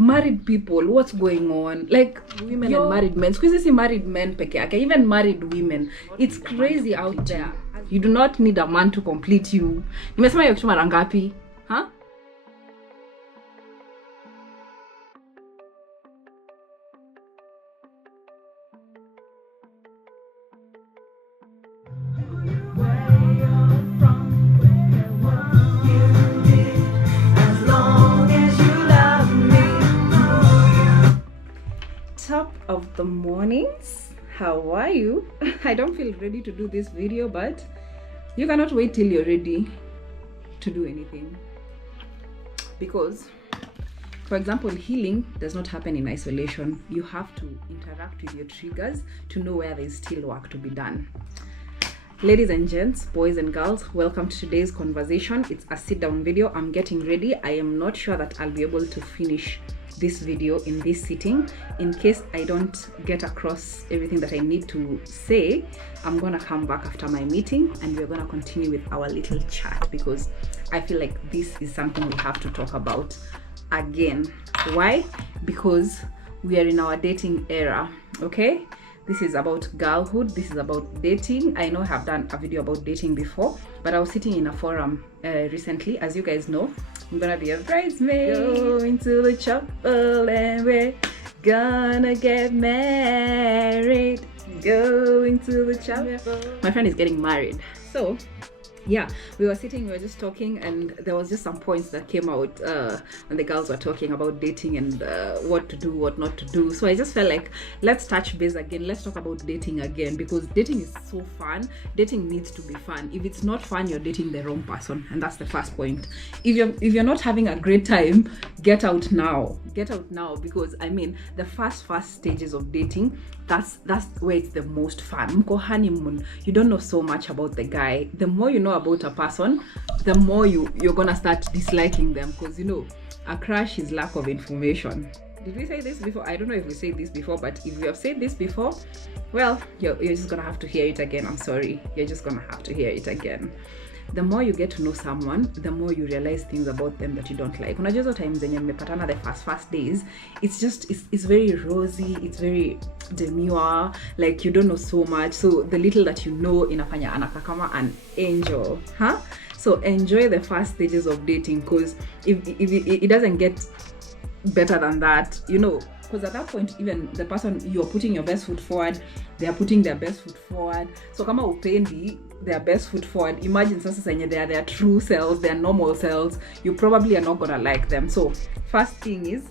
married people, what's going on? Like women and married men. Squeeze married men peke yake, even married women. It's crazy out there. You do not need a man to complete you. Nimesema hiyo kitu mara ngapi? Huh? Top of the mornings, how are you? I don't feel ready to do this video, but you cannot wait till you're ready to do anything, because for example, healing does not happen in isolation. You have to interact with your triggers to know where there's still work to be done. Ladies and gents, boys and girls, welcome to today's conversation. It's a sit down video. I'm getting ready. I am not sure that I'll be able to finish this video in this sitting. In case I don't get across everything that I need to say, I'm gonna come back after my meeting and we're gonna continue with our little chat, because I feel like this is something we have to talk about again. Why? Because we are in our dating era. Okay, this is about girlhood, this is about dating. I know I have done a video about dating before, but I was sitting in a forum recently. As you guys know, I'm gonna be a bridesmaid, going to the chapel, and we're gonna get married, going to the chapel. My friend is getting married, so yeah, we were sitting, we were just talking, and there was just some points that came out when the girls were talking about dating and what to do, what not to do. So I just felt like, let's touch base again, let's talk about dating again, because dating is so fun. Dating needs to be fun. If it's not fun, you're dating the wrong person, and that's the first point. If you're not having a great time, get out now, because I mean, the first stages of dating, that's where it's the most fun. Mko honeymoon, you don't know so much about the guy. The more you know about a person, the more you're gonna start disliking them, because you know, a crush is lack of information. Did we say this before? I don't know if we said this before, but if we have said this before, well, you're just gonna have to hear it again. I'm sorry, you're just gonna have to hear it again. The more you get to know someone, the more you realize things about them that you don't like. Unajua hizo times zenye mmepatana the first days, it's very rosy, it's very demure, like you don't know so much, so the little that you know inafanya anakaa kama an angel, huh? So enjoy the first stages of dating, because if it doesn't get better than that, you know, because at that point, even the person, you're putting your best foot forward, they are putting their best foot forward. So kama upendi their best foot forward, imagine sasa senye they are their true selves, their normal selves, you probably are not gonna like them. So first thing is,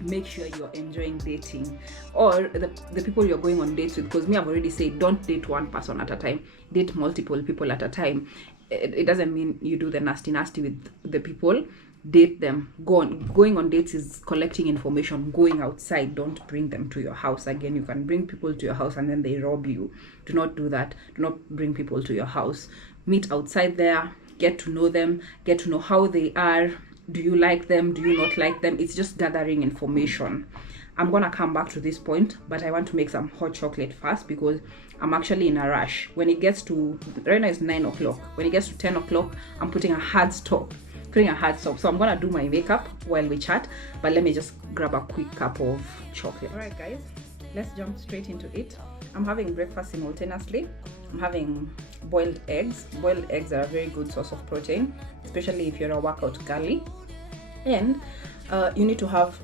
make sure you're enjoying dating, or the people you're going on dates with, because me, I've already said, don't date one person at a time, date multiple people at a time. It doesn't mean you do the nasty with the people. Date them, going on dates is collecting information, going outside. Don't bring them to your house. Again, you can bring people to your house and then they rob you. Do not do that. Do not bring people to your house. Meet outside there, get to know them, get to know how they are. Do you like them? Do you not like them? It's just gathering information. I'm gonna come back to this point, but I want to make some hot chocolate first, because I'm actually in a rush. When it gets to, right now it's 9 o'clock. When it gets to 10 o'clock, I'm putting a hard stop. So I'm gonna do my makeup while we chat, but let me just grab a quick cup of chocolate. All right guys, let's jump straight into it. I'm having breakfast simultaneously. I'm having boiled eggs. Boiled eggs are a very good source of protein, especially if you're a workout girly. And you need to have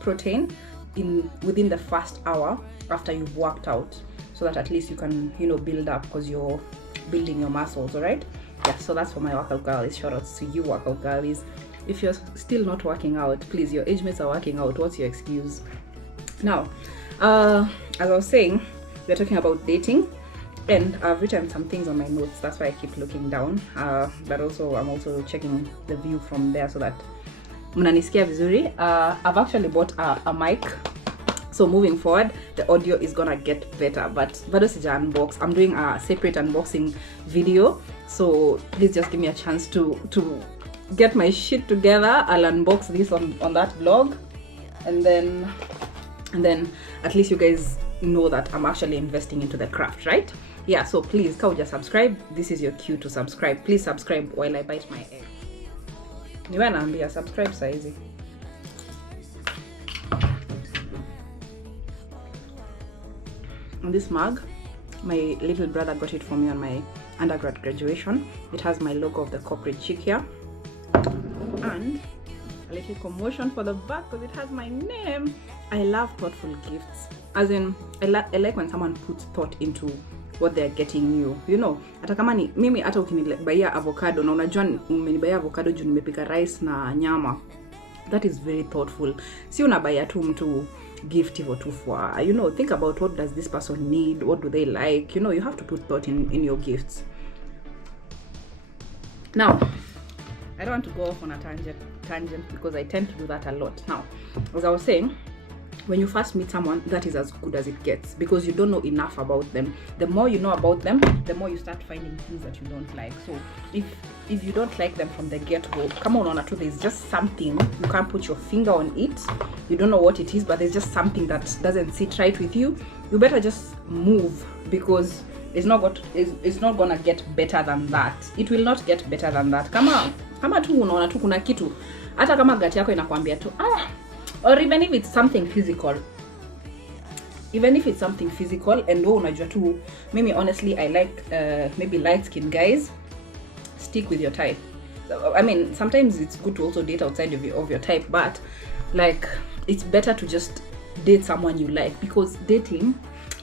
protein within the first hour after you've worked out, so that at least you can, you know, build up, because you're building your muscles. All right. Yeah, so that's for my workout girlies. Shout outs to you workout girlies. If you're still not working out, please, your age mates are working out. What's your excuse? Now, as I was saying, we're talking about dating, and I've written some things on my notes. That's why I keep looking down. But also, I'm also checking the view from there, so that mnanisikia vizuri. I've actually bought a mic. So moving forward, the audio is gonna get better, but bado sija unbox. I'm doing a separate unboxing video, so please just give me a chance to get my shit together. I'll unbox this on that vlog, and then at least you guys know that I'm actually investing into the craft, right? Yeah, so please, kauja subscribe. This is your cue to subscribe. Please subscribe while I bite my egg. Niwe naambia subscribe saizi. And this mug, my little brother got it for me on my undergrad graduation. It has my logo of the corporate chic here, and a little commotion for the back because it has my name. I love thoughtful gifts, as in I like when someone puts thought into what they're getting you, you know. Hata kama ni mimi, hata ukinibaia avocado na unajua umenibaia avocado juu nimepika rice na nyama, that is very thoughtful. Si unabaia tu mtu gift hivyo tu for, you know, think about what does this person need, what do they like, you know. You have to put thought in your gifts. Now, I don't want to go off on a tangent because I tend to do that a lot. Now, as I was saying, when you first meet someone, that is as good as it gets because you don't know enough about them. The more you know about them, the more you start finding things that you don't like. So if you don't like them from the get-go, come on too, there's just something, you can't put your finger on it, you don't know what it is, but there's just something that doesn't sit right with you, you better just move, because it's not gonna get better than that. It will not get better than that. Kama tu unaona tu kuna kitu, hata kama gati yako inakwambia tu or even if it's something physical, and unajua tu, mimi honestly I like maybe light skinned guys, stick with your type. I mean, sometimes it's good to also date outside of your type, but like it's better to just date someone you like, because dating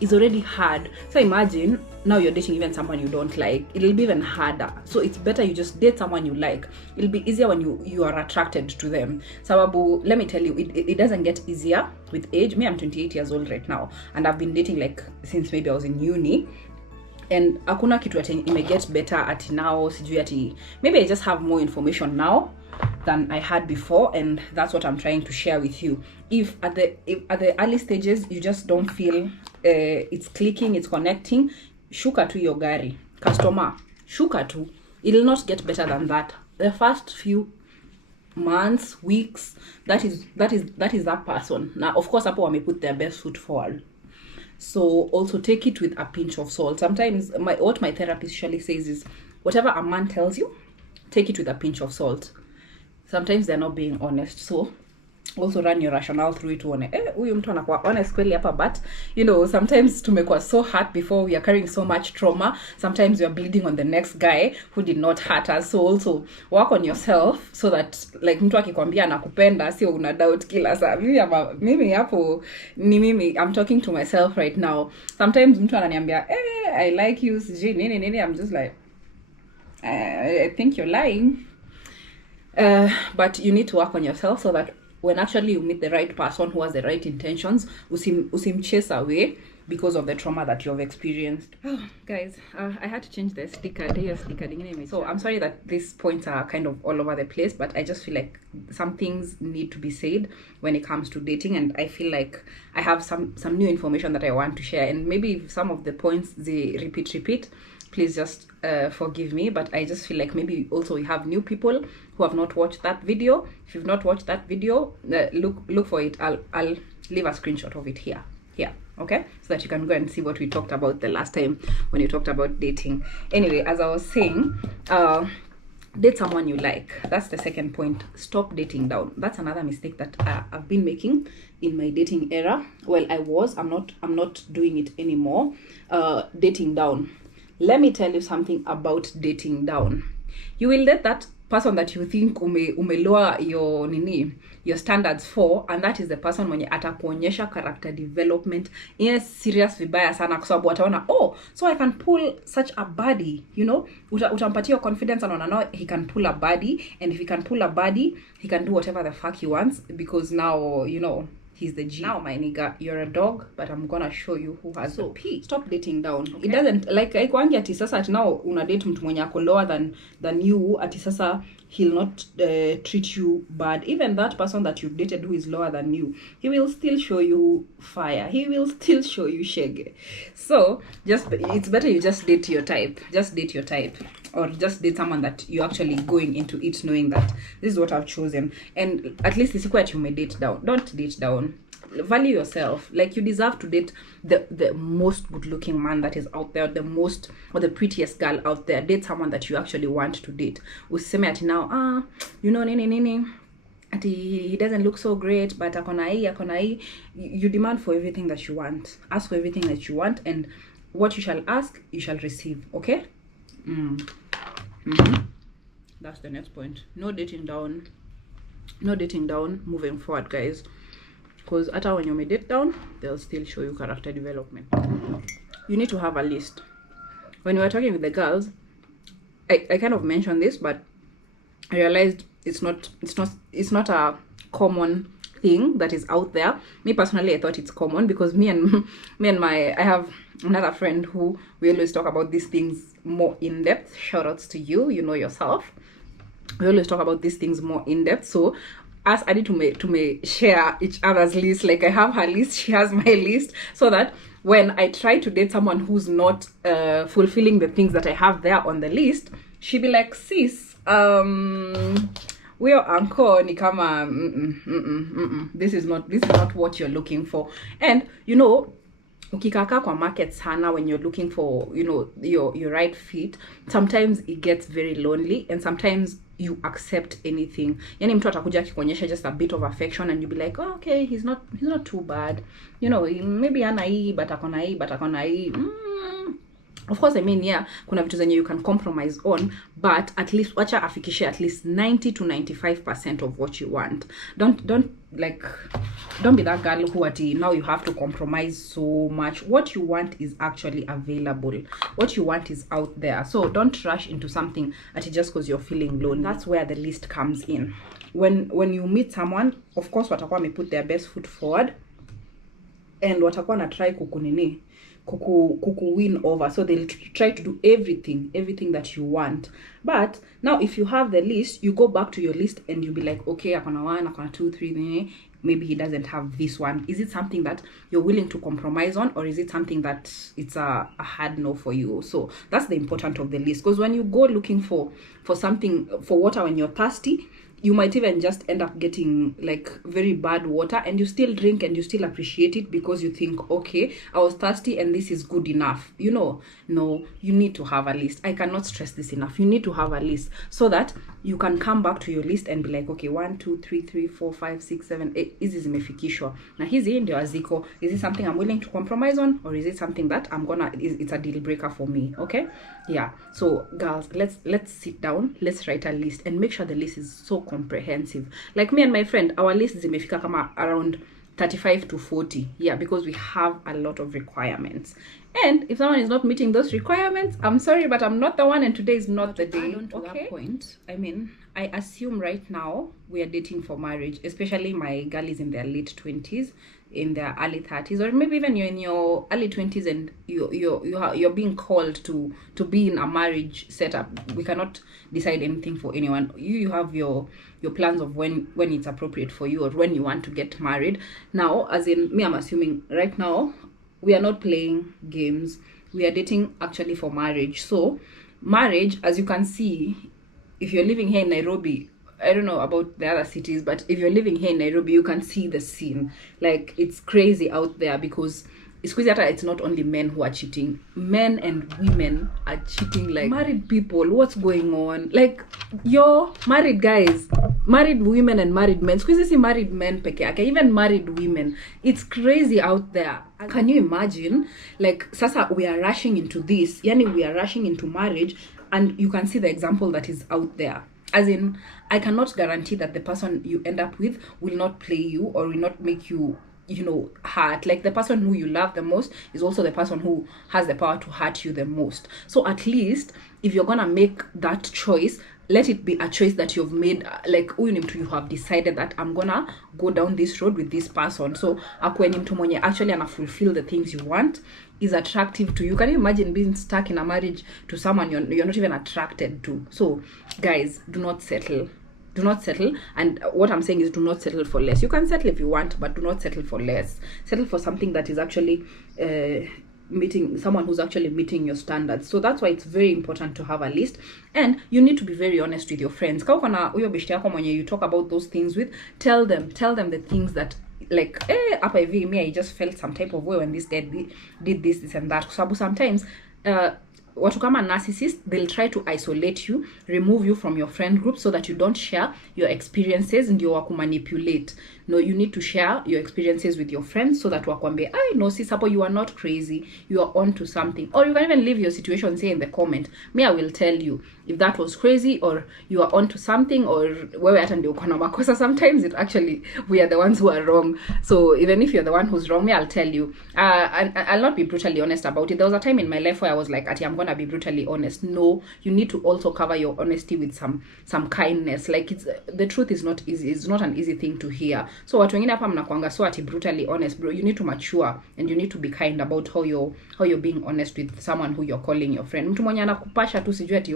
is already hard. So imagine now you're dating even someone you don't like, it'll be even harder. So it's better you just date someone you like. It'll be easier when you are attracted to them. Sababu, let me tell you, it doesn't get easier with age. Me, I'm 28 years old right now, and I've been dating like since maybe I was in uni, and hakuna kitu ati ime get better at now, sijui ati, maybe I just have more information now than I had before, and that's what I'm trying to share with you. If at the early stages you just don't feel it's clicking, it's connecting, shuka tu your gari, customer, shuka tu. It'll not get better than that. The first few months, weeks, that is that person. Now of course hapo wame put their best foot forward, so also take it with a pinch of salt. Sometimes what my therapist usually says is, whatever a man tells you, take it with a pinch of salt. Sometimes they're not being honest, so also run your rationale through it. Huyu mtu anakuwa honest kweli hapa, but you know, sometimes tumekuwa so hurt before, we are carrying so much trauma, sometimes we are bleeding on the next guy who did not hurt us. So also work on yourself, so that like mtu akikwambia anakupenda sio una doubt kila saa. Mimi hapo ni mimi, I'm talking to myself right now. Sometimes mtu ananiambia I like you sijui nini, I'm just like I think you're lying. But you need to work on yourself, so that when actually you meet the right person who has the right intentions, usim chase away because of the trauma that you have experienced. Oh, guys, I had to change the sticker. So I'm sorry that these points are kind of all over the place, but I just feel like some things need to be said when it comes to dating, and I feel like I have some new information that I want to share, and maybe if some of the points they repeat, please just forgive me, but I just feel like maybe also we have new people who have not watched that video. If you've not watched that video, look for it. I'll leave a screenshot of it here, okay, so that you can go and see what we talked about the last time when you talked about dating. Anyway, as I was saying, date someone you like. That's the second point. Stop dating down. That's another mistake that I've been making in my dating era. Well, I'm not doing it anymore. Dating down. Let me tell you something about dating down. You will date that person that you think umeloa your standards for, and that is the person mwenye atakuonyesha character development serious vibaya sana, kwa sababu ataona, so I can pull such a body, you know. Utampatia confidence, and now he can pull a body, and if he can pull a body, he can do whatever the fuck he wants, because now, you know, he's the G. Now, my nigga, you're a dog, but I'm gonna show you who has the P. Stop dating down. Okay? It doesn't, like, haikuangi ati sasa ati now una date mtu mwenye ako lower than you, ati sasa he'll not treat you bad. Even that person that you've dated who is lower than you, he will still show you fire. He will still show you shege. So, it's better you just date your type. Just date your type. Or just date someone that you're actually going into it knowing that this is what I've chosen. And at least this is what you may date down. Don't date down. Value yourself. Like, you deserve to date the most good looking man that is out there, the most or the prettiest girl out there. Date someone that you actually want to date. Useme ati now, you know, nini he doesn't look so great, but akona hii. You demand for everything that you want. Ask for everything that you want, and what you shall ask, you shall receive. Okay? That's the next point. No dating down. No dating down moving forward, guys. Because after when you may date down, they'll still show you character development. You need to have a list. When we were talking with the girls, I kind of mentioned this, but I realized it's not a common thing that is out there. Me personally, I thought it's common because me and I have another friend who we always talk about these things more in depth. Shout outs to you, you know yourself. We always talk about these things more in depth. So us I need to share each other's list. Like I have her list, she has my list, so that when I try to date someone who's not fulfilling the things that I have there on the list, she'll be like, sis, we're uncle ni kama this is not what you're looking for. And you know, ukikaka kwa market sana, when you're looking for, you know, your right fit, sometimes it gets very lonely, and sometimes you accept anything. Yani mtu atakuja akikuonyesha just a bit of affection and you be like, oh, okay, he's not too bad, you know, maybe ana hii but akona hii. Of course, I mean, yeah, kuna vitu zenye you can compromise on, but at least wacha afikishe at least 90 to 95% of what you want. Don't be that girl who now you have to compromise so much. What you want is actually available. What you want is out there. So don't rush into something just because you're feeling lonely. That's where the list comes in. When you meet someone, of course, watakuwa may put their best foot forward, and watakuwa na try kukunini kuku win over, so they'll try to do everything that you want. But now if you have the list, you go back to your list and you'll be like, okay, akona 1, akona 2, 3, maybe he doesn't have this one. Is it something that you're willing to compromise on, or is it something that it's a hard no for you? So that's the importance of the list, because when you go looking for something, for water when you're thirsty, you might even just end up getting like very bad water, and you still drink and you still appreciate it because you think, okay, I was thirsty and this is good enough. You know, no, you need to have a list. I cannot stress this enough. You need to have a list so that you can come back to your list and be like, okay, 1, 2, 3, 4, 5, 6, 7, 8, hizi zimefikishwa. Na hizi ndio aziko. Is it something I'm willing to compromise on, or is it something that it's a deal breaker for me? Okay? Yeah. So girls, let's sit down, let's write a list and make sure the list is so comprehensive. Like me and my friend, our list zimefika kama around 35 to 40. Yeah, because we have a lot of requirements. And if someone is not meeting those requirements, I'm sorry, but I'm not the one, and today is not the day. To that point, I mean, I assume right now we are dating for marriage, especially my girl is in their late 20s, in their early 30s, or maybe even you're in your early 20s and you're being called to be in a marriage setup. We cannot decide anything for anyone. You have your plans of when it's appropriate for you, or when you want to get married. Now, as in me, I'm assuming right now we are not playing games. We are dating actually for marriage. So marriage, as you can see, if you're living here in Nairobi, I don't know about the other cities, but if you're living here in Nairobi, you can see the scene. Like, it's crazy out there, because it's not only men who are cheating. Men and women are cheating like married people. What's going on? Like, you're married guys, married women and married men. Squeeze married men peke yake, even married women. It's crazy out there. Can you imagine? Like, sasa we are rushing into this. Yani, we are rushing into marriage, and you can see the example that is out there. As in, I cannot guarantee that the person you end up with will not play you or will not make you, you know, hurt. Like, the person who you love the most is also the person who has the power to hurt you the most. So at least if you're gonna make that choice, let it be a choice that you've made. Like, you have decided that I'm gonna go down this road with this person. So akwe ni mtu mwenye actually ana fulfill the things you want, is attractive to you. Can you imagine being stuck in a marriage to someone you're not even attracted to? So guys, do not settle. Do not settle. And what I'm saying is, do not settle for less. You can settle if you want, but do not settle for less. Settle for something that is actually meeting someone who's actually meeting your standards. So that's why it's very important to have a list, and you need to be very honest with your friends. Kama kuna huyo beshte yako mwenye you talk about those things with, tell them the things that, like, hapa hivi, me, I just felt some type of way when this guy did this and that. So sometimes watu kama narcissist, they'll try to isolate you, remove you from your friend group so that you don't share your experiences, ndio wakumanipulate. No, you need to share your experiences with your friends so that wakwambie, I know sis hapo you are not crazy, you are on to something. Or you can even leave your situation, say in the comment, me I will tell you if that was crazy or you are on to something, or wewe hata ndio uko na makosa. Sometimes it actually, we are the ones who are wrong. So even if you're the one who's wrong, me I'll tell you. I'll not be brutally honest about it. There was a time in my life where I was like, I'm gonna be brutally honest. No, you need to also cover your honesty with some kindness. Like, it's the truth is not easy. It's not an easy thing to hear. So watu wengine hapa mnakuanga so ati brutally honest, bro. You need to mature and you need to be kind about how you're being honest with someone who you're calling your friend. Mtu mwenye anakupasha tu sijui ati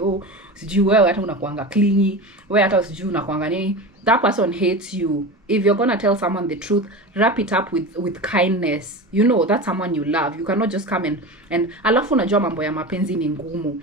sijui wewe hata unakuanga clingy, wewe hata sijui unakuanga nini, that person hates you. If you're gonna tell someone the truth, wrap it up with kindness. You know, that's someone you love. You cannot just come and alafu unajua mambo ya mapenzi ni ngumu.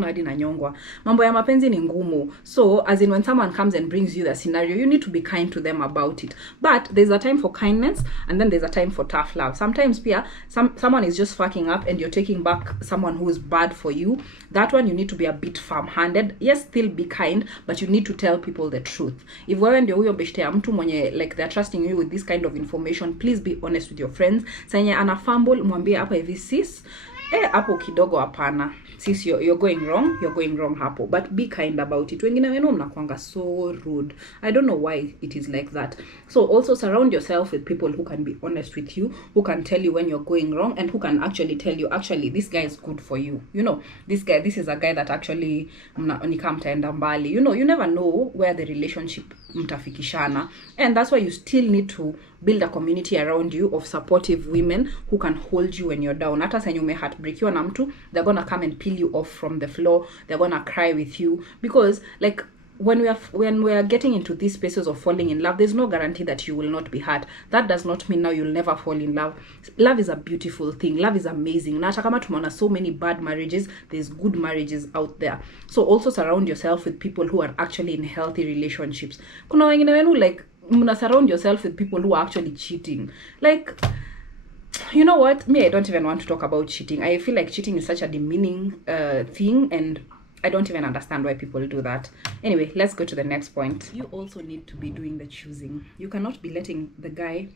Hadi na nyongwa. Mambo ya mapenzi ni ngumu. So, as in when someone comes and brings you the scenario, you need to be kind to them about it. But there's a time for kindness and then there's a time for tough love. Sometimes pia, someone is just fucking up and you're taking back someone who is bad for you. That one, you need to be a bit firm-handed. Yes, still be kind, but you need to tell people the truth. If wewe ndio huyo beshte ya mtu mwenye, like, they're trusting you with this kind of information, please be honest with your friends. Sanye ana fumble, mwambie hapa hivi sis, hapo kidogo hapana. Sis, you're going wrong hapo. But be kind about it. Wengine wenu mnakuanga so rude. I don't know why it is like that. So also surround yourself with people who can be honest with you, who can tell you when you're going wrong, and who can actually tell you, actually, this guy is good for you. You know, this is a guy that actually mtaenda mbali. You know, you never know where the relationship mtafikishana. And that's why you still need to build a community around you of supportive women who can hold you when you're down. Hata senye ume heartbreakiwa na mtu, they're gonna come and peel you off from the floor. They're gonna cry with you. Because, like, when we are getting into these spaces of falling in love, there's no guarantee that you will not be hurt. That does not mean now you'll never fall in love. Love is a beautiful thing. Love is amazing. Na hata kama tumeona so many bad marriages, there's good marriages out there. So also surround yourself with people who are actually in healthy relationships. Kuna wengine wenu, like, muna surround yourself with people who are actually cheating. Like, you know what? Me, I don't even want to talk about cheating. I feel like cheating is such a demeaning thing, and I don't even understand why people do that. Anyway, let's go to the next point. You also need to be doing the choosing. You cannot be letting the guy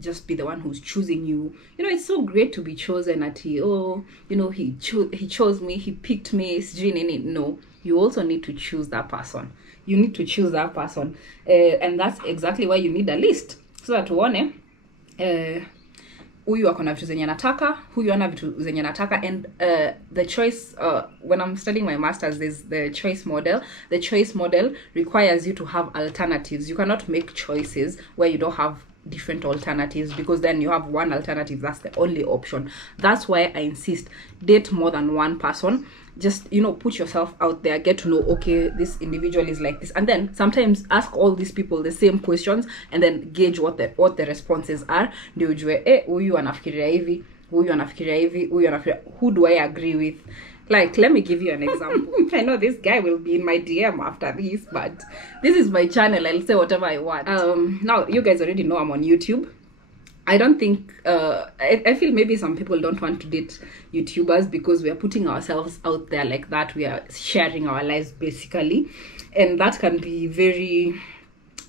just be the one who's choosing you. You know, it's so great to be chosen at he chose me, he picked me, no. You also need to choose that person. You need to choose that person. And that's exactly why you need a list. So that one, huyu akona vitu zenye nataka, huyu ana vitu zenye nataka. And the choice, when I'm studying my masters, there's the choice model. The choice model requires you to have alternatives. You cannot make choices where you don't have different alternatives, because then you have one alternative, that's the only option. That's why I insist, date more than one person. Just, you know, put yourself out there, get to know, okay, this individual is like this, and then sometimes ask all these people the same questions and then gauge what the responses are. Ndio ujue, huyu anafikiria hivi, huyu anafikiria hivi, huyu anafikiria, who do I agree with? Like, let me give you an example. I know this guy will be in my DM after this, but this is my channel. I'll say whatever I want. Now, you guys already know I'm on YouTube. I don't think, I feel maybe some people don't want to date YouTubers because we are putting ourselves out there like that. We are sharing our lives, basically. And that can be very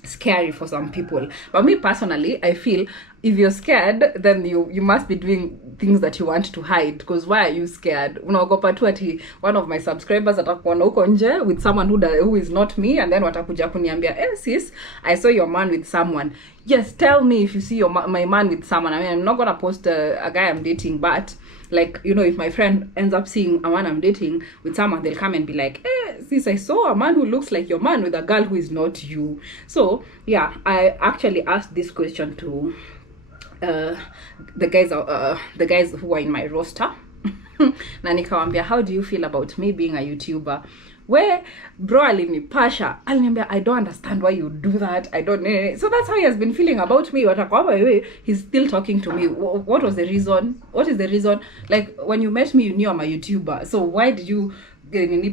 scary for some people. But me personally, I feel if you're scared, then you must be doing things that you want to hide. Because why are you scared? Unaogopa tu ati one of my subscribers atakuona huko nje with someone who is not me, and then watakuja kuniambia, sis, I saw your man with someone. Yes, tell me if you see my man with someone. I mean, I'm not gonna post a guy I'm dating, but, like, you know, if my friend ends up seeing a man I'm dating with someone, they'll come and be like, sis, I saw a man who looks like your man with a girl who is not you. So yeah, I actually asked this question to the guys who are in my roster. Na nikawambia, how do you feel about me being a YouTuber? Where bro alinipasha, aliniambia, I don't understand why you do that. I don't know. So that's how he has been feeling about me. He's still talking to me. What was the reason? What is the reason? Like, when you met me, you knew I'm a YouTuber. So why did you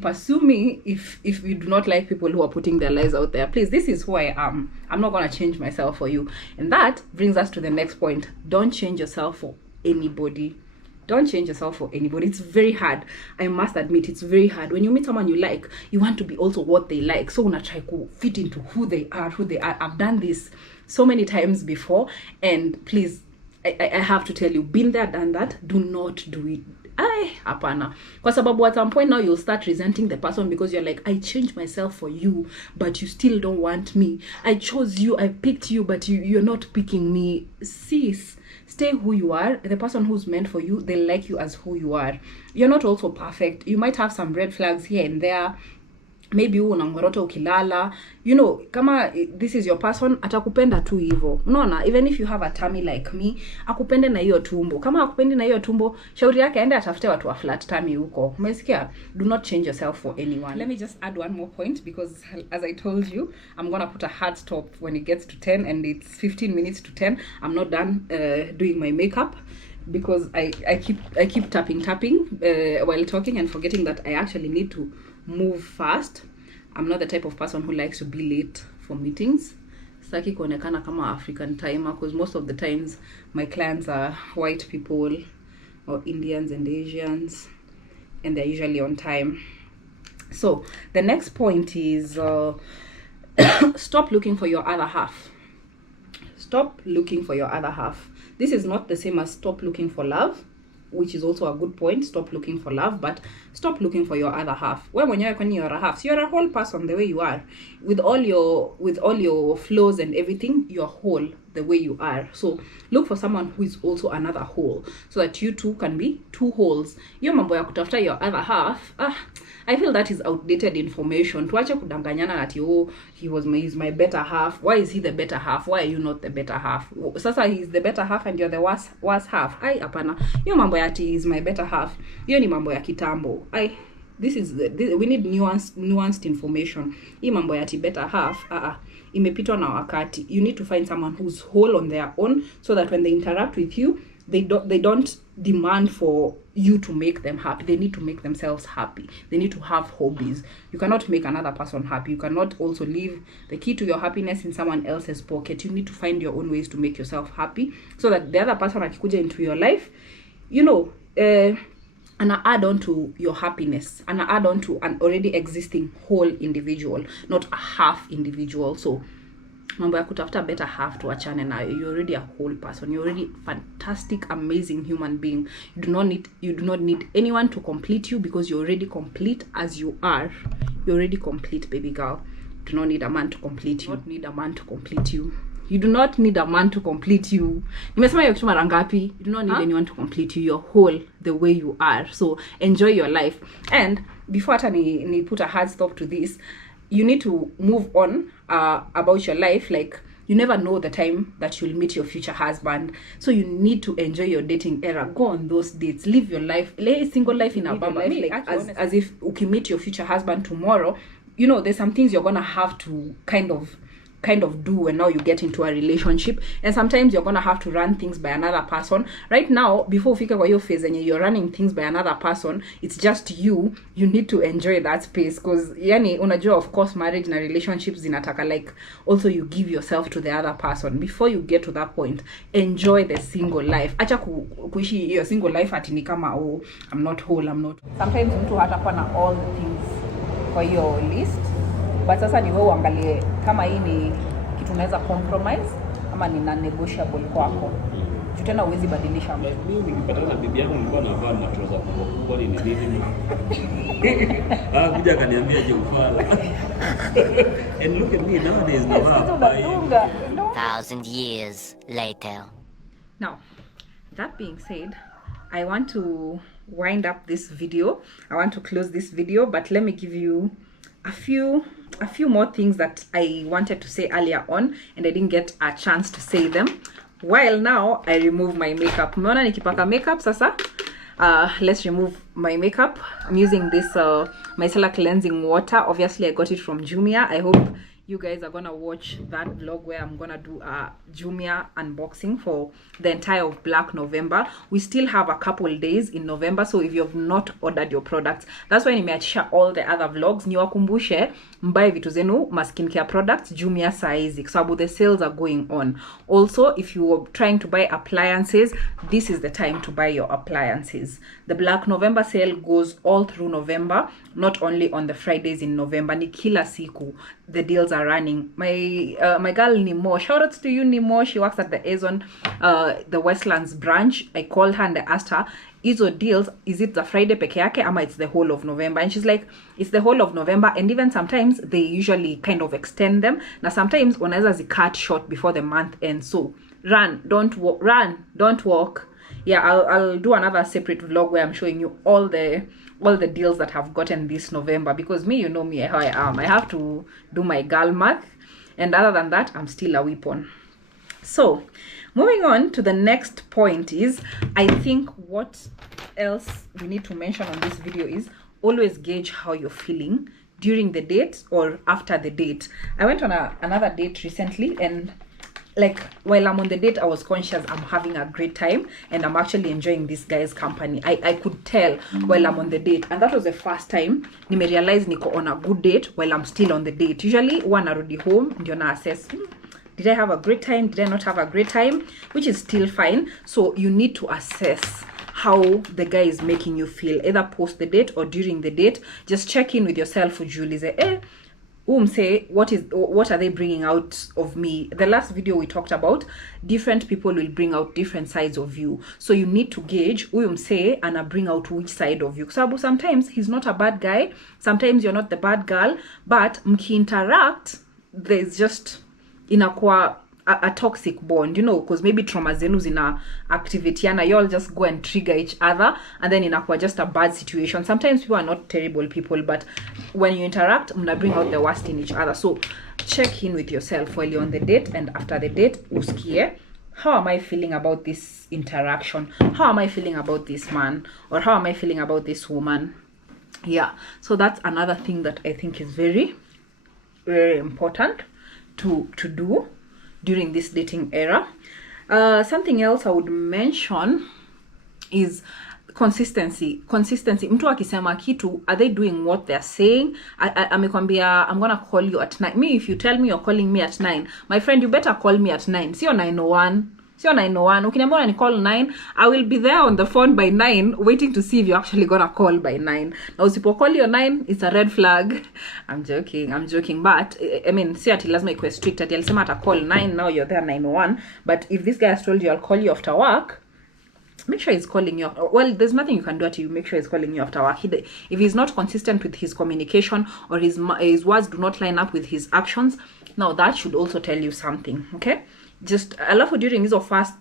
pursue me if you do not like people who are putting their lives out there? Please, this is who I am. I'm not going to change myself for you. And that brings us to the next point. Don't change yourself for anybody. Don't change yourself for anybody. It's very hard. I must admit, it's very hard. When you meet someone you like, you want to be also what they like. So una try to fit into who they are. I've done this so many times before, and please, I have to tell you, been there, done that. Do not do it. Hapana. Kwa sababu at some point now you'll start resenting the person because you're like, I changed myself for you, but you still don't want me. I chose you, I picked you, but you're not picking me. Sis, stay who you are. The person who's meant for you, they like you as who you are. You're not also perfect. You might have some red flags here and there. Maybe unangorota ukilala, you know, kama this is your person, atakupenda tu hivyo. Unaona, even if you have a tummy like me, akupende na hiyo tumbo. Kama akupendi na hiyo tumbo, shauri yake aende atafute watu wa flat tummy huko. Umesikia? Do not change yourself for anyone. Let me just add one more point, because as I told you, I'm gonna put a hard stop when it gets to 10, and it's 15 minutes to 10. I'm not done doing my makeup, because I keep tapping while talking and forgetting that I actually need to move fast. I'm not the type of person who likes to be late for meetings. Saki kuonekana kama African timer, because most of the times my clients are white people or Indians and Asians, and they're usually on time. So the next point is stop looking for your other half. Stop looking for your other half. This is not the same as stop looking for love, which is also a good point. Stop looking for love, but stop looking for your other half. When you're your other half, so you're a whole person the way you are, with all your flaws and everything. You're whole the way you are. So look for someone who is also another whole, so that you two can be two wholes. Yo mambo ya kutafuta your other half, I feel that is outdated information. Tuache kudanganyana ati he's my better half. Why is he the better half? Why are you not the better half? Sasa he's the better half and you're the worse half. Hapana. Yo mambo ya ati is my better half. Yo ni mambo ya kitambo. We need nuanced information. Hii mambo ya ati better half, imepitwa na wakati. You need to find someone who's whole on their own, so that when they interact with you, they don't demand for you to make them happy. They need to make themselves happy. They need to have hobbies. You cannot make another person happy. You cannot also leave the key to your happiness in someone else's pocket. You need to find your own ways to make yourself happy, so that the other person akikuja into your life, you know, and add on to your happiness, and add on to an already existing whole individual, not a half individual. So mambo ya kutafuta better half to achane na. You're already a whole person. You're already fantastic, amazing human being. You do not need anyone to complete you, because you're already complete as you are. You're already complete, baby girl. You do not need a man to complete you. You do not need a man to complete you. You do not need a man to complete you. Nimesema hiyo kitu mara ngapi? You do not need anyone to complete you. You're whole the way you are. So enjoy your life. And before hata ni put a hard stop to this, you need to move on about your life. Like, you never know the time that you'll meet your future husband. So you need to enjoy your dating era. Go on those dates. Live your life. Live a single life in a bubble. Like, as if you meet your future husband tomorrow, you know, there's some things you're gonna have to kind of do when now you get into a relationship, and sometimes you're gonna have to run things by another person. Right now, before ufike kwa hiyo phase and you're running things by another person, it's just you need to enjoy that space, because yani unajua, of course, marriage na relationships zinataka like also you give yourself to the other person. Before you get to that point, enjoy the single life. Acha kuishi hiyo single life ati ni kama I'm not whole, I'm not. Sometimes mtu hatakuwa na all the things kwa hiyo list, but sasa ni wewe uangalie kama hii ni kitu unaweza compromise ama ni non-negotiable kwako. Tena uwezi badilisha. Mimi nikipatana na bibi yangu nilikuwa navaa matroza kubwa ni nini? Kuja akaniambia je ufala. And look at me nowadays navaa 1,000 years later. Now, that being said, I want to wind up this video. I want to close this video, but let me give you a few more things that I wanted to say earlier on and I didn't get a chance to say them while now I remove my makeup. Umeona nikipaka makeup sasa. Let's remove my makeup. I'm using this micellar cleansing water. Obviously I got it from Jumia. I hope you guys are gonna watch that vlog where I'm gonna do a Jumia unboxing for the entire of Black November. We still have a couple days in November, so if you have not ordered your products, that's why nimeachisha all the other vlogs niwakumbushe mbaye vitu zenu ma skincare products Jumia saizi kwa sababu the sales are going on. Also, if you are trying to buy appliances, this is the time to buy your appliances. The Black November sale goes all through November, not only on the Fridays in November. Ni kila siku the deals are running. My girl Nimo, shout out to you Nimo, she works at the Azon the Westlands branch. I called her and I asked her, izo deals, is it the Friday peke yake ama it's the whole of November? And she's like, it's the whole of November, and even sometimes they usually kind of extend them. Now sometimes wanaweza cut short before the month ends. So run, don't walk. Yeah, I'll do another separate vlog where I'm showing you all the deals that have gotten this November, because me, you know me how I am. I have to do my girl math, and other than that, I'm still a weapon. So moving on to the next point is, I think what else we need to mention on this video is always gauge how you're feeling during the date or after the date. I went on another date recently, and like while I'm on the date, I was conscious I'm having a great time and I'm actually enjoying this guy's company. I could tell while I'm on the date, and that was the first time nime realize niko on a good date while I'm still on the date. Usually when narudi home ndio na assess, did I have a great time, did I not have a great time, which is still fine. So you need to assess how the guy is making you feel, either post the date or during the date. Just check in with yourself. Ujulize, say what are they bringing out of me? The last video we talked about different people will bring out different sides of you, so you need to gauge say and bring out which side of you. So sometimes he's not a bad guy, sometimes you're not the bad girl, but mki interact, there's just inakuwa a toxic bond, you know, because maybe trauma zenu zina activatiana, you all just go and trigger each other, and then inakuwa just a bad situation. Sometimes people are not terrible people, but when you interact, mna bring out the worst in each other. So check in with yourself while you're on the date and after the date. Usikie, how am I feeling about this interaction? How am I feeling about this man? Or how am I feeling about this woman? Yeah, so that's another thing that I think is very, very important to do during this dating era. Something else I would mention is consistency. Mtu akisema kitu, are they doing what they're saying? Amekwambia, I'm gonna call you at 9. Me, if you tell me you're calling me at 9, my friend, you better call me at 9. Sio 9:01. Ukiniambia ni call 9, I will be there on the phone by 9 waiting to see if you're actually gonna call by 9. Now usipo call your 9, it's a red flag. I'm joking, but I mean, si ati lazima ikuwe strict ati alisema ata call 9, now you're there 9:01. But if this guy has told you I'll call you after work, make sure he's calling you. Well, there's nothing you can do at you. Make sure he's calling you after work. If he's not consistent with his communication, or his words do not line up with his actions, now that should also tell you something. Okay, just alafu during these first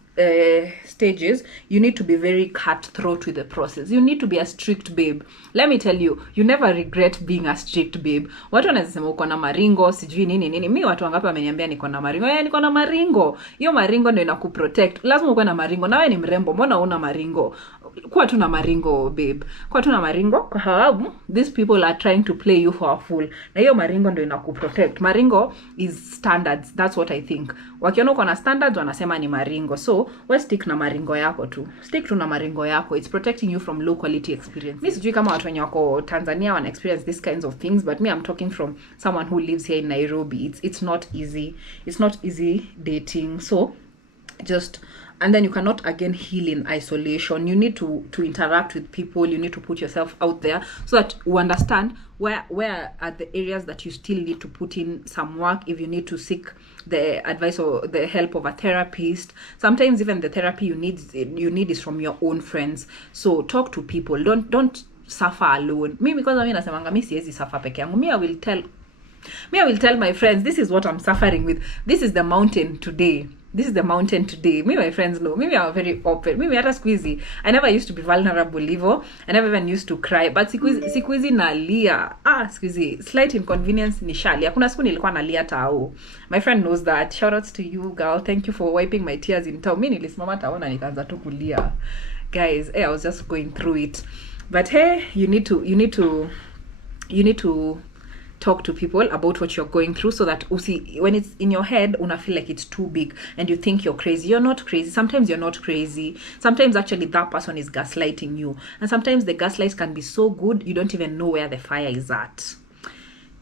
stages, you need to be very cutthroat with the process. You need to be a strict babe. Let me tell you, you never regret being a strict babe. Watu wanasema uko na maringo, sijui nini. Mimi watu wangapi wameniambia niko na maringo. Niko na maringo. Hiyo maringo ndio inakuprotect. Lazima uwe na maringo. Nawe ni mrembo, mbona una maringo? Kuwa tu na maringo, babe. Kuwa tu na maringo kwa sababu these people are trying to play you for a fool. Na hiyo maringo ndio inakuprotect. Maringo is standards. That's what I think. Wakiona uko na standards wanasema ni maringo. So we stick na maringo yako tu. Stick tu na maringo yako. It's protecting you from low quality experience. Mi sijui kama watu wenye wako Tanzania wana experience these kinds of things, but me, I'm talking from someone who lives here in Nairobi. It's not easy. It's not easy dating. So just, and then you cannot again heal in isolation. You need to interact with people. You need to put yourself out there so that you understand where are the areas that you still need to put in some work. If you need to seek the advice or the help of a therapist, sometimes even the therapy you need is from your own friends. So talk to people. Don't suffer alone. Me, because I nasemanga mi siwezi suffer peke yangu. Me, I will tell my friends, this is what I'm suffering with. This is the mountain today. Me, my friends know. Me, I'm very open. Me, hata squeezy. I never used to be vulnerable, Livo. I never even used to cry. But squeezy nalia. Squeezy. Slight inconvenience nishalia. Kuna siku nilikuwa nalia tao. My friend knows that. Shout outs to you, girl. Thank you for wiping my tears in tao. Mimi nilisimama tao na nikaanza tu kulia. Guys, I was just going through it. But hey, you need to talk to people about what you're going through, so that when it's in your head, una feel like it's too big and you think you're crazy. You're not crazy. Sometimes you're not crazy. Sometimes actually that person is gaslighting you, and sometimes the gaslight can be so good you don't even know where the fire is at.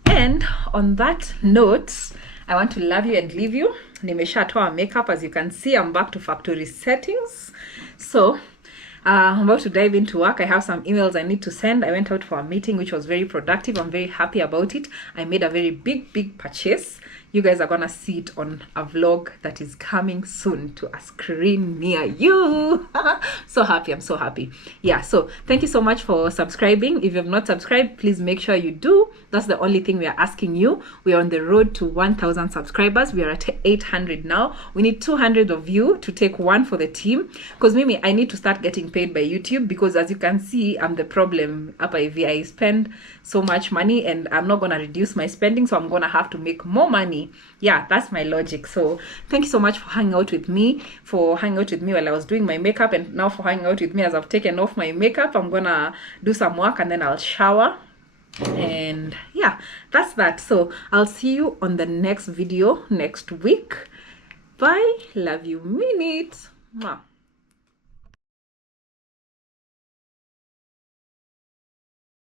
And on that note, I want to love you and leave you. Nimeshatoa makeup. As you can see, I'm back to factory settings. So I'm about to dive into work. I have some emails I need to send. I went out for a meeting which was very productive. I'm very happy about it. I made a very big purchase. You guys are gonna see it on a vlog that is coming soon to a screen near you. So happy. I'm so happy. Yeah, so thank you so much for subscribing. If you have not subscribed, please make sure you do. That's the only thing we are asking you. We are on the road to 1,000 subscribers. We are at 800 now. We need 200 of you to take one for the team, because Mimi, I need to start getting paid by YouTube, because as you can see, I'm the problem. I spend so much money and I'm not gonna reduce my spending, so I'm gonna have to make more money. Yeah, that's my logic. So thank you so much for hanging out with me, while I was doing my makeup, and now for hanging out with me as I've taken off my makeup. I'm gonna do some work and then I'll shower, and yeah, that's that. So I'll see you on the next video next week. Bye. Love you, mean it. Mwah.